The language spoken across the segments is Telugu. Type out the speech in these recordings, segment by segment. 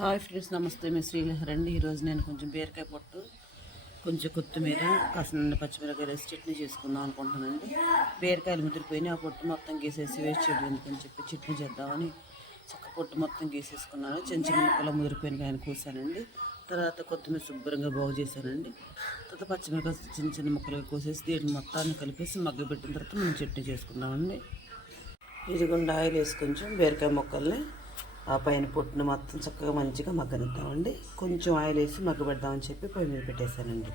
హాయ్ ఫ్రెండ్స్ నమస్తే. మీ శ్రీలహర్ అండి ఈరోజు నేను కొంచెం బీరకాయ పొట్టు కొంచెం కొత్తిమీర కాసిన పచ్చిమిరకాయలు వేసి చట్నీ చేసుకుందాం అనుకుంటున్నానండి. బీరకాయలు ముదిరిపోయినాయి. ఆ పొట్టు మొత్తం గీసేసి వేస్ట్ చేయడం ఎందుకని చెప్పి చట్నీ చేద్దామని చక్క పొట్టు మొత్తం గీసేసుకున్నాను. చిన్న చిన్న ముక్కలు ముదిరిపోయిన కాయని కూసానండి. తర్వాత కొత్తిమీర శుభ్రంగా బాగు చేశానండి. తర్వాత పచ్చిమిరకాయ చిన్న చిన్న ముక్కలు కోసేసి దీన్ని మొత్తాన్ని కలిపేసి మగ్గ పెట్టిన తర్వాత మనం చట్నీ చేసుకుందామండి. ఇదిగోండి ఆయిల్ వేసి కొంచెం బీరకాయ ముక్కల్ని ఆ పైన పొట్టును మొత్తం చక్కగా మంచిగా మగ్గనిద్దామండి. కొంచెం ఆయిల్ వేసి మగ్గ పెడదామని చెప్పి పొయ్యి మీద పెట్టేశానండి.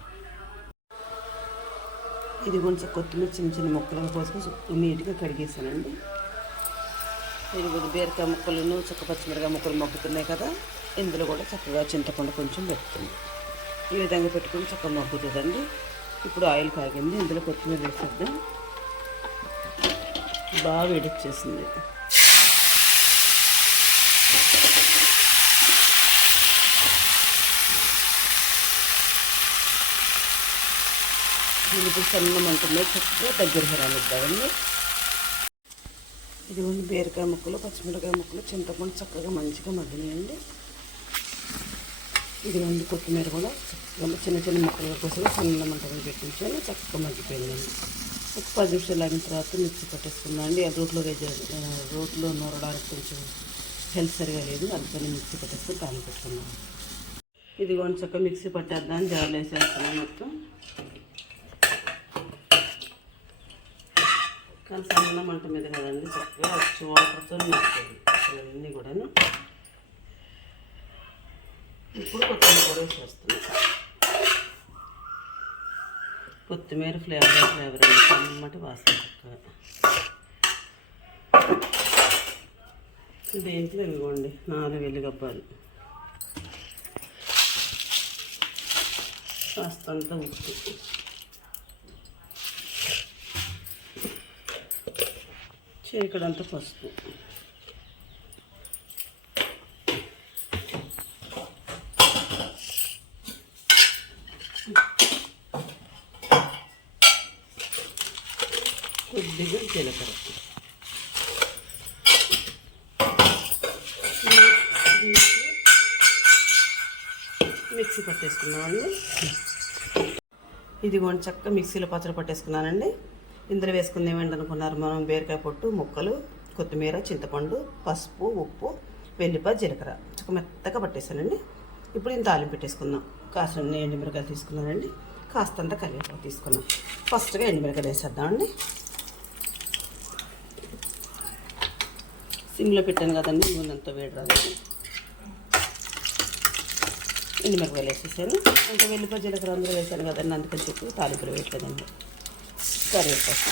ఇది కొంచెం కొత్తిమీర చిన్న చిన్న ముక్కల కోసం నీట్గా కడిగేసానండి ఇది కూడా బీరకాయ ముక్కలను చక్క పచ్చిమిరకాయ ముక్కలు మగ్గుతున్నాయి కదా ఇందులో కూడా చక్కగా చింతపండు కొంచెం పెడుతుంది ఈ విధంగా పెట్టుకుని చక్కగా మగ్గుతుందండి. ఇప్పుడు ఆయిల్ కాగింది ఇందులో కొత్తిమీర వేసేద్దాం. బాగా వేడొచ్చేసింది దీనికి సన్న చక్కగా దగ్గర రానిద్దామండి ఇది ఉంది బీరకాయ ముక్కలు పచ్చిమిరకాయ ముక్కలు చింతపండు చక్కగా మంచిగా మగ్గినాయండి. ఇది ఉంది కొత్తిమీర కూడా చక్కగా చిన్న చిన్న ముక్కల కోసం సన్న మంటలు పెట్టించాను చక్కగా మగ్గిపోయిందండి. ఒక పది నిమిషాలు అయిన తర్వాత మిక్సీ పట్టేసుకున్నాను అండి రోట్లో రోట్లో నూరడానికి కొంచెం హెల్త్ సరిగా లేదు అందుకని మిక్సీ పట్టేసుకుని తాను పెట్టుకున్నాను. ఇది కొంచెం చక్కగా మిక్సీ పట్టేద్దాం జార్లు వేసేస్తున్నాను మొత్తం. కానీ సన్న మంట మీద కదండి చక్కగా వచ్చి వాటర్తో అన్నీ కూడాను. ఇప్పుడు కొత్తిమీర కూడా వేసేస్తున్నాం. కొత్తిమీర ఫ్లేవర్ ఫ్లేవర్ అండి. సమ్మటి వాసన చక్కగా. దేంట్లో ఇవ్వండి? నాలుగు వెల్లిగప్పాలు కాస్తంత ఉప్పు. చేకడంత పసుపు. కొద్దిగా జీలకర్ర. మిక్సీ పట్టేసుకున్నామండి. ఇది చక్కగా మిక్సీలో పచ్చడి పట్టేసుకున్నానండి. ఇందులో వేసుకుంది ఏమండి అనుకున్నారు. మనం బీరకాయ పొట్టు ముక్కలు కొత్తిమీర చింతపండు పసుపు ఉప్పు వెల్లిపాయ జీలకర్ర. చక్క మెత్తగా పట్టేశానండి. ఇప్పుడు ఇంత తాలింపు పెట్టేసుకుందాం. కాస్త ఎండుమిరకాయలు తీసుకున్నానండి. కాస్తంత కరివేపాకు తీసుకున్నాం. ఫస్ట్గా ఎండుమిరకాయలు వేసేద్దామండి. సిమ్లో పెట్టాను కదండి నూనె అంతా వేడి రాలేదు. ఎండుమిరపకాయలు వేసేసాను. ఇంకా వెల్లిపాయ జీలకర్ర అందరూ వేసాను కదండి అందుకని చెప్పి తాలింపులు వేయట్లేదండి. కరివేపాకు.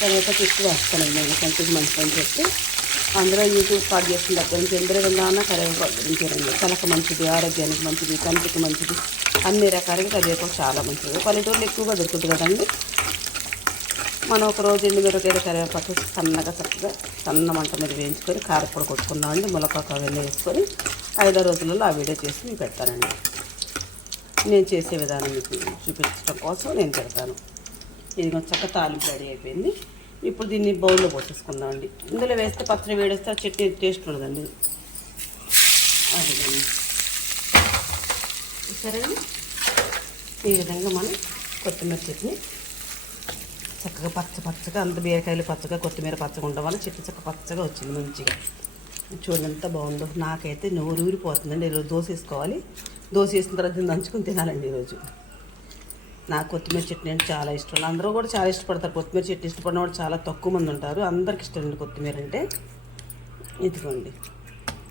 కరివేపాకు ఎక్కువ వేస్తానండి నేను కొంచెం మంచిదని చెప్పి. అందరూ యూట్యూబ్ స్టార్ట్ చేసిన దగ్గర నుంచి ఎందరో విధాన కరివేపాకు గురించి రండి తలకు మంచిది ఆరోగ్యానికి మంచిది కంటికి మంచిది అన్ని రకాలుగా కరివేపాకు చాలా మంచిది. పల్లెటూరులో ఎక్కువగా దొరుకుతుంది కదండి. మనం ఒక రోజు ఎండు మిరపకాయలు కరివేపాకు సన్నగా చక్కగా సన్న మంట మీద వేయించుకొని కారపొడి కొట్టుకుందామండి. ములకాకు అవన్నీ వేసుకొని ఐదో రోజులలో ఆ వీడియో చేసి మీకు పెడతానండి. నేను చేసే విధానం మీకు చూపించడం కోసం నేను పెడతాను. ఇది చక్క తాలింపు రెడీ అయిపోయింది. ఇప్పుడు దీన్ని బౌల్లో పోసేసుకుందామండి. ఇందులో వేస్తే పచ్చడి వేడేస్తే చట్నీ టేస్ట్ ఉండదండి. అదేనండి సరేనా ఈ విధంగా మనం కొత్తిమీర చట్నీ చక్కగా పచ్చ పచ్చగా అంత బీరకాయలు పచ్చగా కొత్తిమీర పచ్చగా ఉండడం వల్ల చెట్టు చక్క పచ్చగా వచ్చింది మంచిగా. చూడండి ఎంత బాగుందో. నాకైతే నోరు ఊరిపోతుందండి. ఈరోజు దోశ వేసుకోవాలి. దోశ వేసిన తర్వాత దంచుకొని తినాలండి ఈరోజు. నాకు కొత్తిమీర చట్నీ అంటే చాలా ఇష్టం. అందరూ కూడా చాలా ఇష్టపడతారు. కొత్తిమీర చట్నీ ఇష్టపడిన వాళ్ళు చాలా తక్కువ మంది ఉంటారు. అందరికి ఇష్టం అండి కొత్తిమీర అంటే. ఇదిగోండి.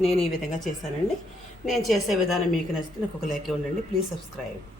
నేను ఈ విధంగా చేశానండి. నేను చేసే విధానం మీకు నచ్చితే నాకు ఒక లైక్ ఇవ్వండి. Please subscribe.